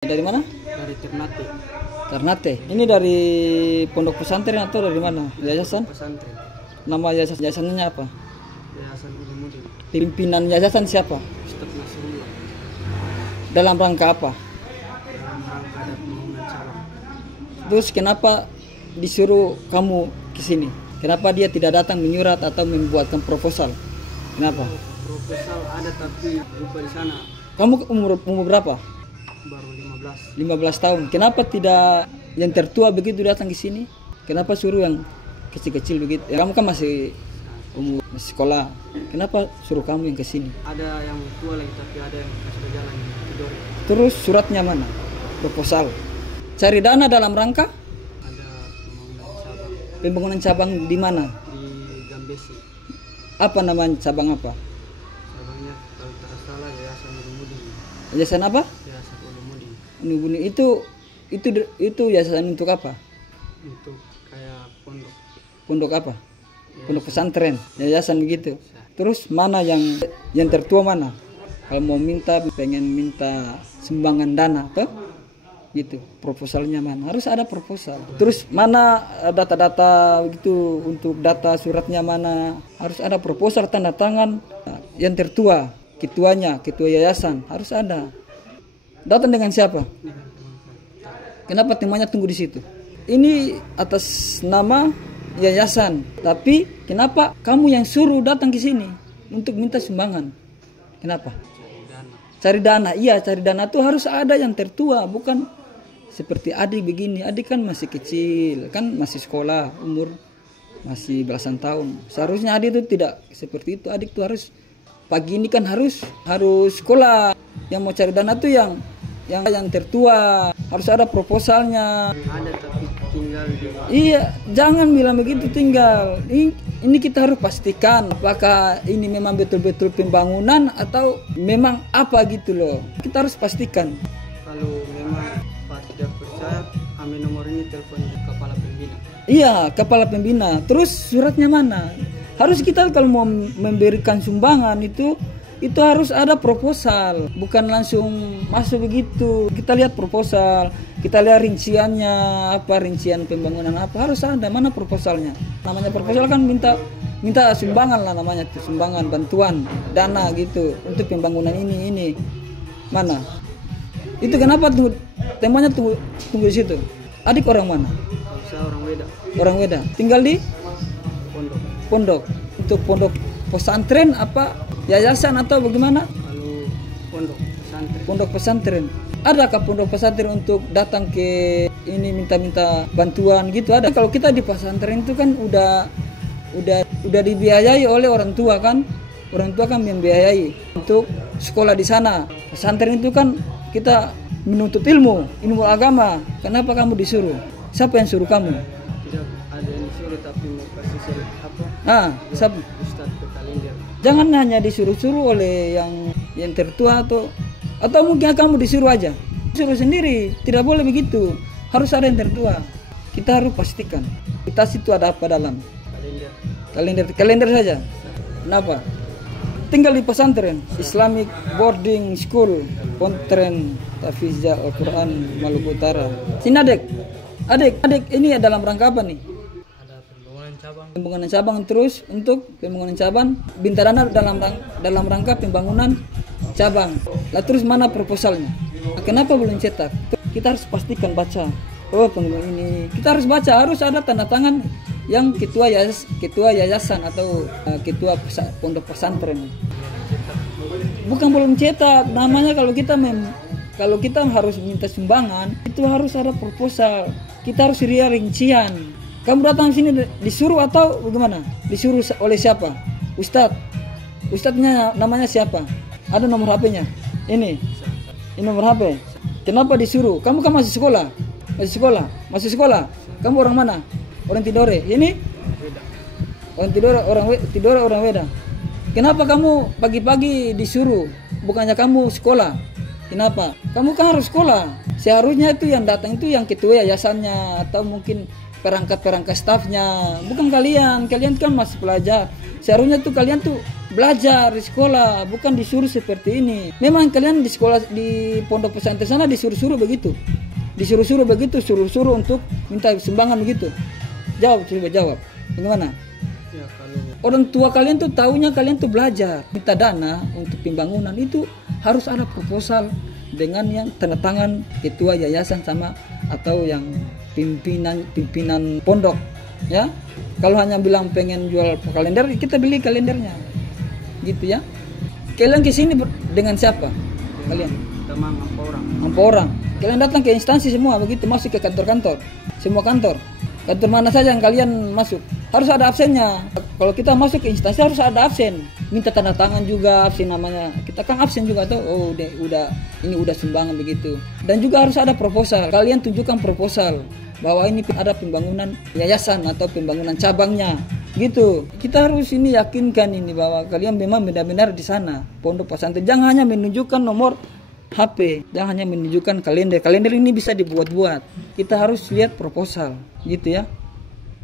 Dari mana? Dari Ternate. Ternate. Ini dari pondok pesantren atau dari mana? Yayasan? Pesantren. Nama yayasannya apa? Yayasan Ulumuddin. Pimpinan yayasan siapa? Ustadz Nasrullah. Dalam rangka apa? Dalam rangka ada pembangunan cabang. Terus kenapa disuruh kamu ke sini? Kenapa dia tidak datang menyurat atau membuatkan proposal? Kenapa? Proposal ada tapi lupa di sana. Kamu umur berapa? Baru 15. 15 tahun. Kenapa tidak yang tertua begitu datang ke sini? Kenapa suruh yang kecil-kecil begitu? Ya, kamu kan masih umur masih sekolah. Kenapa suruh kamu yang ke sini? Ada yang tua lagi tapi ada yang sudah jalan tidur. Terus suratnya mana? Proposal. Cari dana dalam rangka Ada pembangunan cabang pembangunan cabang di mana? di Gambesi. Apa namanya cabang apa? Cabangnya kalau tidak salah Yayasan Ulumuddin. Yayasan apa? Yayasan Ulumuddin. Ini itu yayasan untuk apa? Untuk kayak pondok. Pondok apa? Pondok pesantren. Yayasan begitu. Terus mana yang tertua mana? Kalau mau pengen minta sumbangan dana, apa? Gitu. Proposalnya mana? Harus ada proposal. Terus mana data-data gitu untuk data suratnya mana? Harus ada proposal tanda tangan yang tertua, ketua yayasan harus ada. Datang dengan siapa? Kenapa temannya tunggu di situ? Ini atas nama yayasan, tapi kenapa kamu yang suruh datang ke sini untuk minta sumbangan? Kenapa? Cari dana. Iya, cari dana tuh harus ada yang tertua, bukan seperti adik begini. Adik kan masih kecil, kan masih sekolah, umur masih belasan tahun. Seharusnya adik itu tidak seperti itu. Adik tuh harus pagi ini kan harus sekolah. Yang mau cari dana tuh yang tertua, harus ada proposalnya. Ada tapi tinggal di. Iya, jangan bilang begitu tinggal. Ini kita harus pastikan apakah ini memang betul-betul pembangunan atau memang apa gitu loh. Kita harus pastikan. Kalau memang Pak tidak percaya, ambil nomor ini telepon kepala pembina. Iya, kepala pembina. Terus suratnya mana? Harus kita kalau mau memberikan sumbangan itu harus ada proposal, bukan langsung masuk begitu. Kita lihat proposal, kita lihat rinciannya, apa rincian pembangunan apa, harus ada mana proposalnya. Namanya proposal kan minta sumbangan lah namanya, sumbangan bantuan dana gitu untuk pembangunan ini. Mana? Itu kenapa temanya tunggu di situ? Adik orang mana? Kalau saya orang Weda. Orang Weda. Tinggal di Pondok. Untuk pondok pesantren apa yayasan atau bagaimana? Lalu pesantren. Pondok pesantren. Adakah pondok pesantren untuk datang ke ini minta bantuan gitu? Ada. Kalau kita di pesantren itu kan udah dibiayai oleh orang tua kan? Orang tua kan membiayai untuk sekolah di sana. Pesantren itu kan kita menuntut ilmu agama. Kenapa kamu disuruh? Siapa yang suruh kamu? Tidak ada yang disuruh tapi mau kasih surat apa? Siapa? Ustadz ke kalender. Jangan hanya disuruh-suruh oleh yang tertua atau mungkin kamu disuruh aja. Suruh sendiri, tidak boleh begitu. Harus ada yang tertua. Kita harus pastikan. Kita situ ada apa dalam? Kalender saja. Kenapa? Tinggal di pesantren, Islamic Boarding School, Pontren Tafizah Al-Quran Maluku Utara. Sini adik, ini dalam rangka apa nih? Ada pembangunan cabang. Pembangunan cabang, terus untuk pembangunan cabang minta dana dalam rangka pembangunan cabang. Lah terus mana proposalnya? Kenapa belum cetak? Kita harus pastikan baca. Oh pembangunan ini kita harus baca, harus ada tanda tangan yang ketua yayasan atau ketua pondok pesantren. Bukan belum cetak, namanya kalau kita harus minta sumbangan itu harus ada proposal. Kita harus lihat rincian. Kamu datang sini disuruh atau bagaimana? Disuruh oleh siapa? Ustadznya namanya siapa? Ada nomor HP-nya? Ini nomor HP. Kenapa disuruh? Kamu kan masih sekolah. Masih sekolah. Kamu orang mana? Orang Tidore. Ini? Orang Tidore orang Weda. Kenapa kamu pagi-pagi disuruh? Bukannya kamu sekolah. Kenapa? Kamu kan harus sekolah. Seharusnya itu yang datang itu yang ketua yayasannya atau mungkin perangkat stafnya, bukan kalian kan masih pelajar. Seharusnya tuh kalian tuh belajar di sekolah, bukan disuruh seperti ini. Memang kalian di sekolah di pondok pesantren sana disuruh-suruh begitu. Disuruh-suruh begitu, suruh-suruh untuk minta sumbangan begitu. Jawab, coba jawab. Bagaimana? Ya kalau Orang tua kalian tuh taunya kalian tuh belajar, minta dana untuk pembangunan itu harus ada proposal dengan yang tanda tangan ketua yayasan sama atau yang pimpinan pondok, ya. Kalau hanya bilang pengen jual kalender, kita beli kalendernya, gitu ya. Kalian ke sini dengan siapa? Kalian? teman apa orang. Empat orang. Kalian datang ke instansi semua begitu, masuk ke kantor-kantor, semua kantor. Kantor mana saja yang kalian masuk, harus ada absennya. Kalau kita masuk ke instansi harus ada absen, minta tanda tangan juga, absen namanya. Kita kan absen juga tuh. Oh, ini udah sumbangan begitu. Dan juga harus ada proposal. Kalian tunjukkan proposal bahwa ini ada pembangunan yayasan atau pembangunan cabangnya. Gitu. Kita harus ini yakinkan ini bahwa kalian memang benar-benar di sana pondok pesantren. Jangan hanya menunjukkan nomor HP, jangan hanya menunjukkan kalender. Kalender ini bisa dibuat-buat. Kita harus lihat proposal, gitu ya.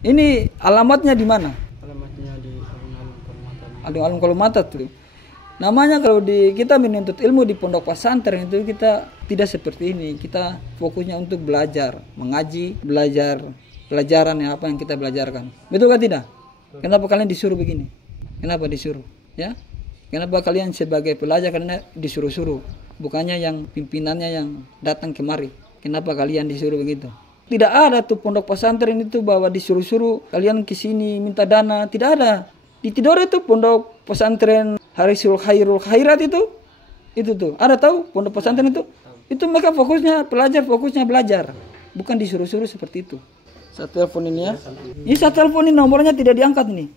Ini alamatnya di mana? Alamatnya di alun-alun Kolomata. Alun-alun Kolomata tuh. Namanya kalau kita menuntut ilmu di pondok pesantren itu kita tidak seperti ini. Kita fokusnya untuk belajar, mengaji, pelajaran ya apa yang kita belajarkan. Betul kan tidak? Kenapa kalian disuruh begini? Kenapa disuruh? Ya? Kenapa kalian sebagai pelajar karena disuruh-suruh? Bukannya yang pimpinannya yang datang kemari. Kenapa kalian disuruh begitu? Tidak ada tuh pondok pesantren itu bahwa disuruh-suruh kalian ke sini minta dana, tidak ada. Di Tidore itu pondok pesantren Harisul Khairul Khairat itu tuh. Ada tahu pondok pesantren itu? Itu mereka fokusnya pelajar, fokusnya belajar, bukan disuruh-suruh seperti itu. Saya telepon ini ya. Ini saya telepon ini nomornya tidak diangkat nih.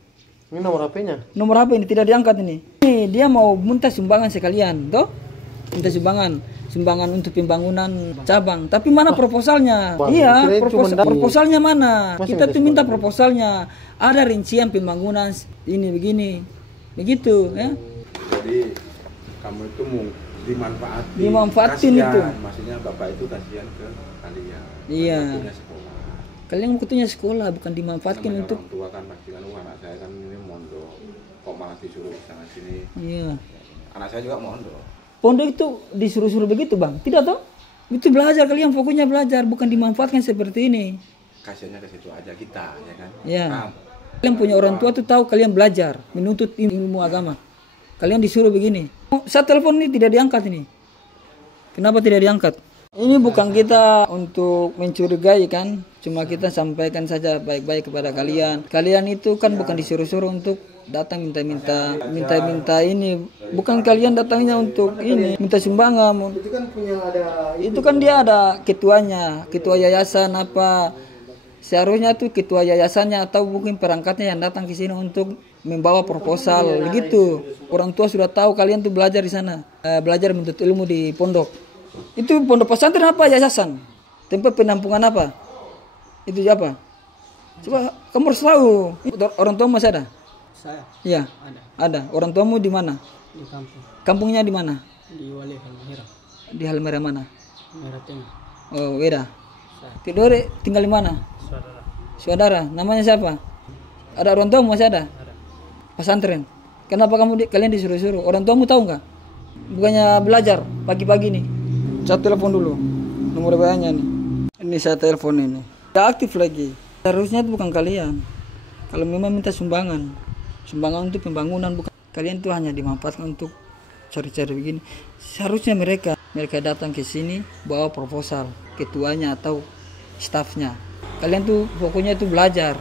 Ini nomor HP-nya? Nomor HP ini tidak diangkat ini. Ini dia mau minta sumbangan sekalian, toh? Minta sumbangan untuk pembangunan cabang. Tapi mana proposalnya? Bang, Iya, kira-kira proposalnya mana? Masih Kita minta tuh minta sumbangan. proposalnya. Ada rincian pembangunan ini begini. Begitu, ya. Jadi kamu itu mau Dimanfaatin kasihan. itu. Maksudnya bapak itu kasihan ke kalian. Iya. Punya sekolah. Kalian waktunya sekolah bukan dimanfaatkan Namanya untuk orang tua kan pasti kan, anak saya kan ini mondok, kok malah disuruh sana sini. iya. Anak saya juga mondok. Pondok itu disuruh-suruh begitu, Bang. Tidak toh? Itu belajar, kalian fokusnya belajar, bukan dimanfaatkan seperti ini. Kasihannya ke situ aja kita, ya kan? Ya. Paham? Kalian punya orang tua tuh tahu kalian belajar, menuntut ilmu agama. Kalian disuruh begini. Saya telepon ini tidak diangkat ini. Kenapa tidak diangkat? Ini bukan kita untuk mencurigai kan, cuma kita sampaikan saja baik-baik kepada kalian. Kalian itu kan bukan disuruh-suruh untuk datang minta ini. Bukan kalian datangnya untuk ini, minta sumbangan. Itu kan punya ada Itu kan dia ada ketuanya, ketua yayasan apa. Seharusnya tuh ketua yayasannya atau mungkin perangkatnya yang datang ke sini untuk membawa proposal gitu. Orang tua sudah tahu kalian tuh belajar di sana, belajar menuntut ilmu di pondok. Itu pondok pesantren apa yayasan? Tempat penampungan apa? Itu apa? Coba kamu harus tahu. Orang tua masih ada? Saya Iya. Ada. Orang tuamu di mana? di kampung Kampungnya di mana? di Wali Halmahera, Di Halmahera mana? Merah Tengah. Oh, Weda. Saya Tidore tinggal di mana? saudara. Saudara, namanya siapa? Ada orang tua masih ada? Pesantren. Kenapa kalian disuruh-suruh? Orang tuamu tahu nggak? Bukannya belajar pagi-pagi nih. Saya telepon dulu. Nomor WA-nya nih. Ini saya telepon ini. Tidak aktif lagi. Harusnya itu bukan kalian. Kalau memang minta sumbangan untuk pembangunan, bukan kalian tuh hanya dimanfaatkan untuk cari-cari begini. Seharusnya mereka datang ke sini bawa proposal ketuanya atau stafnya. Kalian tuh pokoknya itu belajar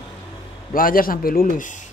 sampai lulus.